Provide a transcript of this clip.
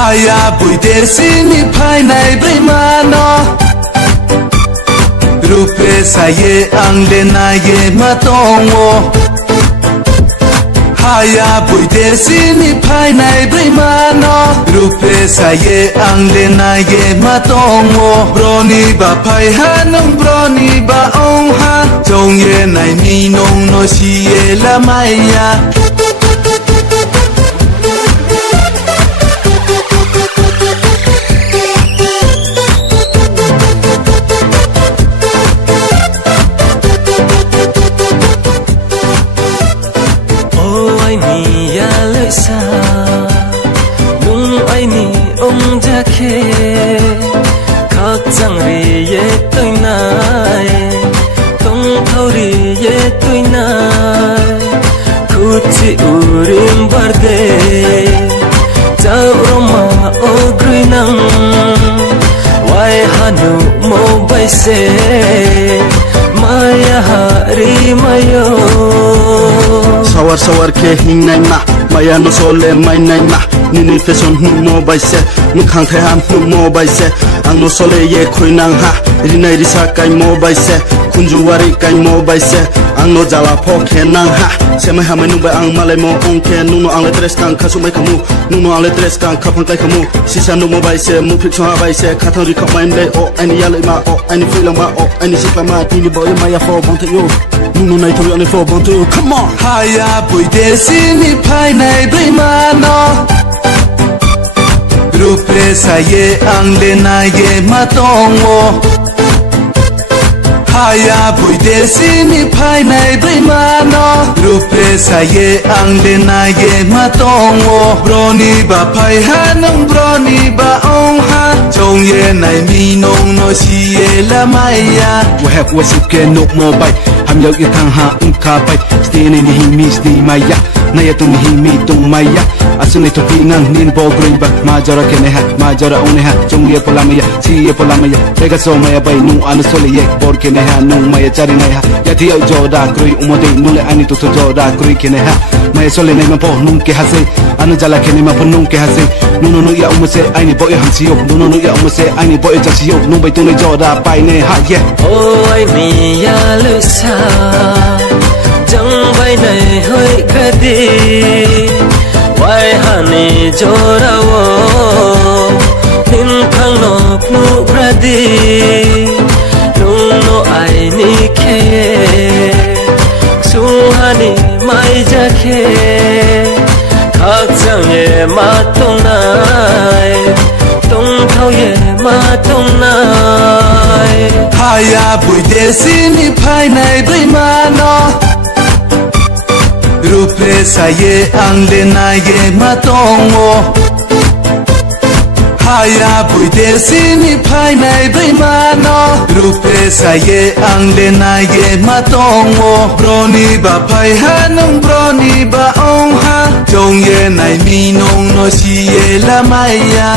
haya puide sini phainai bremano rupe saye angle na ye matongo haya puide sini phainai bremano rupe saye angle na ye matongo broni ba phai hanung broni ba ong ha jong ye nai mi nong no si ye la maya nung ai ni ong jake khak chang ri ye toi nai tong thau ri ye toi nai kuchi urim barde chau roma o grui nang wai hanu mo bai se maya hari mayo sawar ke hing nai ma maya no sole mai nai ma nini fashion nu mo bai se nu khang the ham nu mo bai se ang no sole ye khoi nang ha rinai risa kai mo bai se kunju wari kai mo bai se ang no jala pho khe nang ha se mai ha mai nu bai ang malai mo ong ke nu no ang le tres kang khasu mai khamu nu no ang le tres kang khapang kai khamu sisa nu mo bai se mu phik chwa bai se khathang ri khap mai le o ani ya le ma o ani feel ma o ani sikla ma tini boy ma ya fo bang to yo nu nai to ani fo bang to yo come on haya puide sini phainai bremano rupe saye angle na ye matongo haya puide sini phainai bremano rupe saye angle na ye matongo broni ba phai hanung broni ba ong ha jong ye nai mi nong no si ye la maya we have worship ke no mo bai ham yau ye thang ha un kha bai stay ni hi mi stay maya na ya tum hi mi tum maya asune to pinang nin bo green ba ma jara ke ne ha ma jara one ha jong ye polamaya si ye polamaya ega so maya bai nu an sole ye bor ke ne ha nu maya chari nai ha ya thi au joda krui umode nu le ani to joda krui ke ne ha maya sole nai ma po nu ke ha se anu jala ke ne ma po nu ke ha se nu ya umse ai ni boy han si yo nu ya umse ai ni boy ja si yo nu bai to ne joda pai ne ha ye oh ai mi ya lu sa jang bai nai hoi khadi wai hani jorawo nin khang no pnu bradi nung no ai ni khe su hani mai jakhe khak chang ye ma tong nai tong thau ye ma tong nai haya puide sini phainai bremano rupe saye angle na ye matongo haya puide sini phainai bremano rupe saye angle na ye matongo broni ba phai hanung broni ba ong ha jong ye nai mi nong no si ye la maya